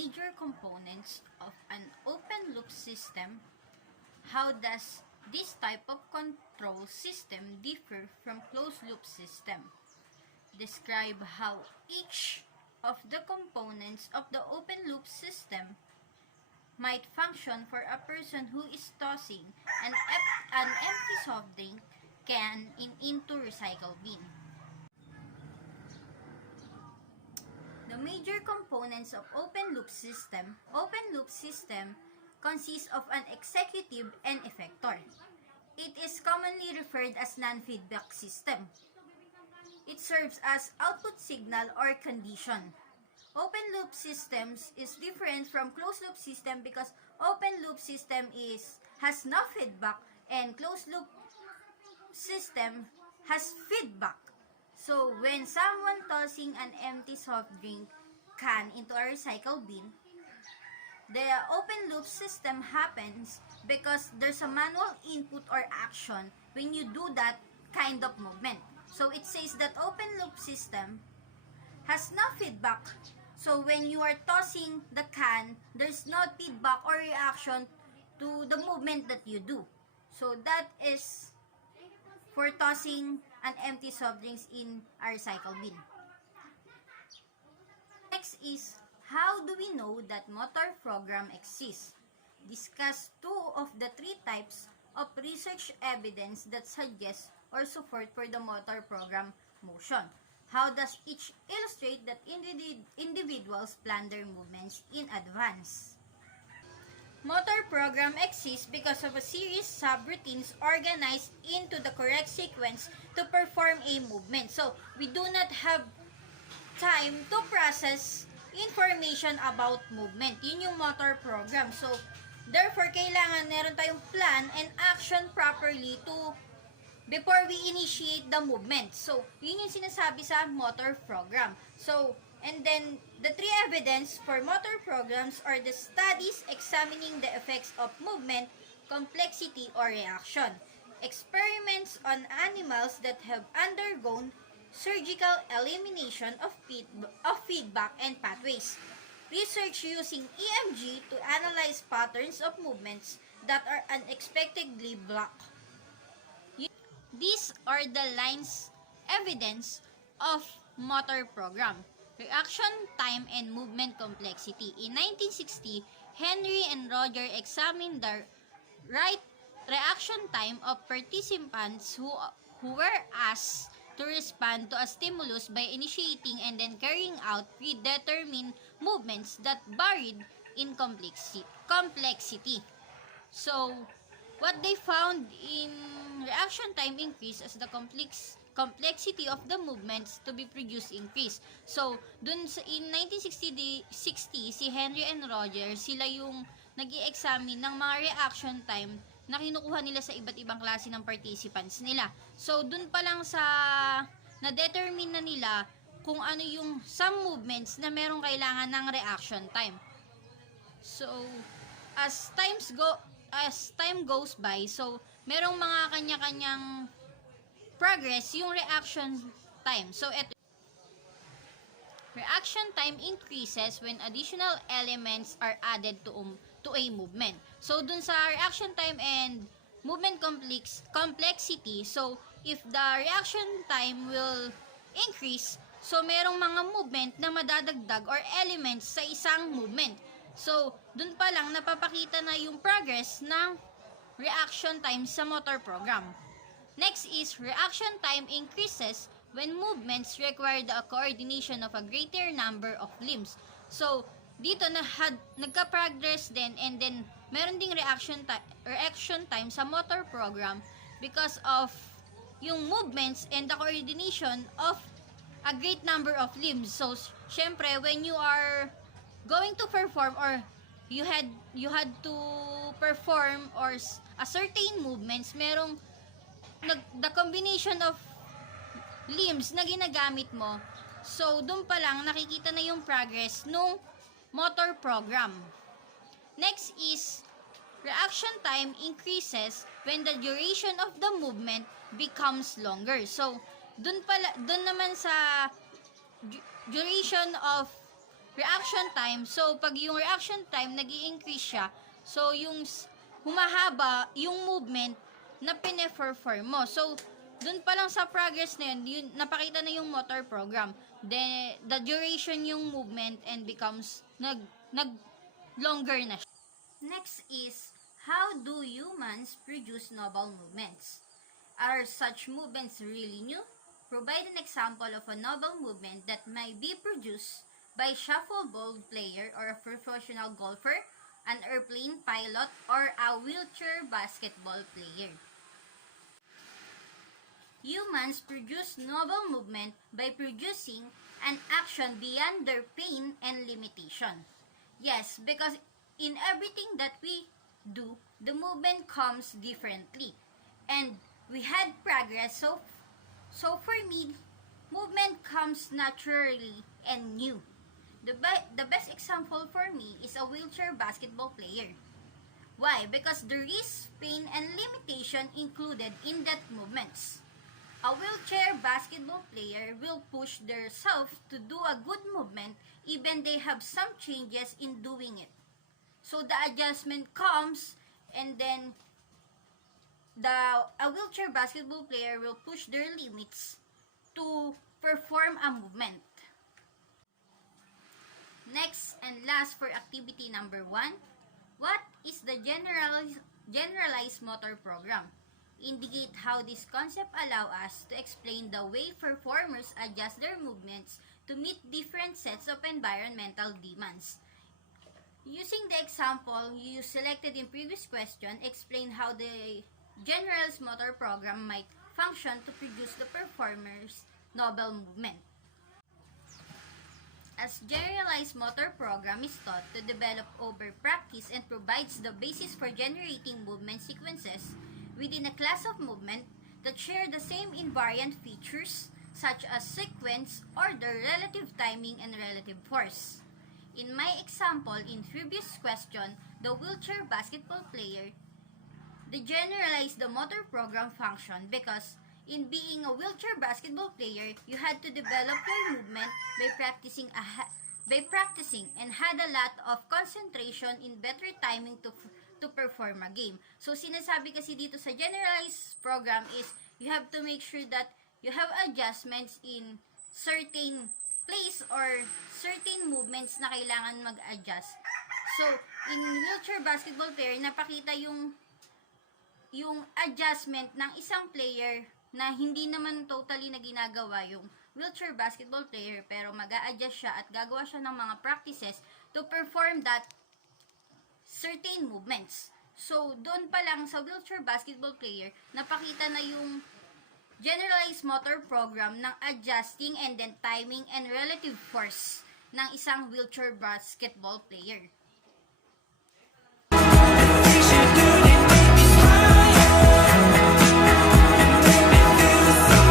major components of an open-loop system. How does this type of control system differ from closed-loop system? Describe how each of the components of the open-loop system might function for a person who is tossing an empty soft drink can into recycle bin. The major components of open-loop system consists of an executive and effector. It is commonly referred as non-feedback system. It serves as output signal or condition. Open-loop systems is different from closed-loop system because open-loop system has no feedback and closed-loop system has feedback. So, when someone tossing an empty soft drink can into a recycle bin, the open loop system happens because there's a manual input or action when you do that kind of movement. So, it says that open loop system has no feedback. So, when you are tossing the can, there's no feedback or reaction to the movement that you do. So, that is for tossing an empty soft drinks in a recycle bin. Next is, how do we know that motor program exists? Discuss two of the three types of research evidence that suggest or support for the motor program motion. How does each illustrate that individuals plan their movements in advance? Motor program exists because of a series of subroutines organized into the correct sequence to perform a movement. So, we do not have time to process information about movement. Yun yung motor program. So, therefore, kailangan meron tayong plan and action properly before we initiate the movement. So, yun yung sinasabi sa motor program. So, and then, the three evidence for motor programs are the studies examining the effects of movement, complexity, or reaction. Experiments on animals that have undergone surgical elimination of feedback and pathways. Research using EMG to analyze patterns of movements that are unexpectedly blocked. These are the lines evidence of motor program. Reaction time and movement complexity. In 1960, Henry and Roger examined the reaction time of participants who were asked to respond to a stimulus by initiating and then carrying out predetermined movements that varied in complexity. So, what they found in reaction time increase as the complexity of the movements to be produced increase. So, in 1960, si Henry and Roger, sila yung nag-i-examine ng mga reaction time na kinukuha nila sa iba't ibang klase ng participants nila. So, dun pa lang na-determine na nila kung ano yung some movements na merong kailangan ng reaction time. So, as time goes by, so, merong mga kanya-kanyang progress yung reaction time. So, reaction time increases when additional elements are added to a movement. So, dun sa reaction time and movement complexity, so, if the reaction time will increase, so, merong mga movement na madadagdag or elements sa isang movement. So, dun pa lang napapakita na yung progress ng reaction time sa motor program. Next is, reaction time increases when movements require the coordination of a greater number of limbs. So, dito nagka-progress din and then meron ding reaction time sa motor program because of yung movements and the coordination of a great number of limbs. So, syempre, when you are going to perform or you had to perform or a certain movements, merong the combination of limbs na ginagamit mo. So, dun pa lang nakikita na yung progress nung motor program. Next is, reaction time increases when the duration of the movement becomes longer. So, dun naman sa duration of reaction time. So, pag yung reaction time nag-i-increase siya, so yung humahaba yung movement na pine-perform mo. So, dun pa lang sa progress na yun, napakita na yung motor program. Then, the duration yung movement and becomes nag longer na siya. Next is, how do humans produce novel movements? Are such movements really new? Provide an example of a novel movement that may be produced by shuffleboard player or a professional golfer, an airplane pilot, or a wheelchair basketball player. Humans produce novel movement by producing an action beyond their pain and limitation. Yes, because in everything that we do, the movement comes differently. And we had progress, so for me, movement comes naturally and new. The best example for me is a wheelchair basketball player. Why? Because there is pain and limitation included in that movements. A wheelchair basketball player will push themselves to do a good movement even they have some changes in doing it. So the adjustment comes, and then a wheelchair basketball player will push their limits to perform a movement. Next and last for activity number 1, what is the generalized motor program? Indicate how this concept allow us to explain the way performers adjust their movements to meet different sets of environmental demands. Using the example you selected in previous question, explain how the generalized motor program might function to produce the performer's novel movement. As generalized motor program is taught to develop over practice and provides the basis for generating movement sequences within a class of movement that share the same invariant features such as sequence, order, relative timing, and relative force. In my example in previous question, the wheelchair basketball player, they generalized the motor program function because in being a wheelchair basketball player, you had to develop your movement by practicing and had a lot of concentration in better timing to perform a game. So sinasabi kasi dito sa generalized program is you have to make sure that you have adjustments in certain place or certain movements na kailangan mag-adjust. So in wheelchair basketball player, napakita yung adjustment ng isang player na hindi naman totally na ginagawa yung wheelchair basketball player, pero mag-a-adjust siya at gagawa siya ng mga practices to perform that certain movements. So, doon pa lang sa wheelchair basketball player, napakita na yung generalized motor program ng adjusting and then timing and relative force ng isang wheelchair basketball player.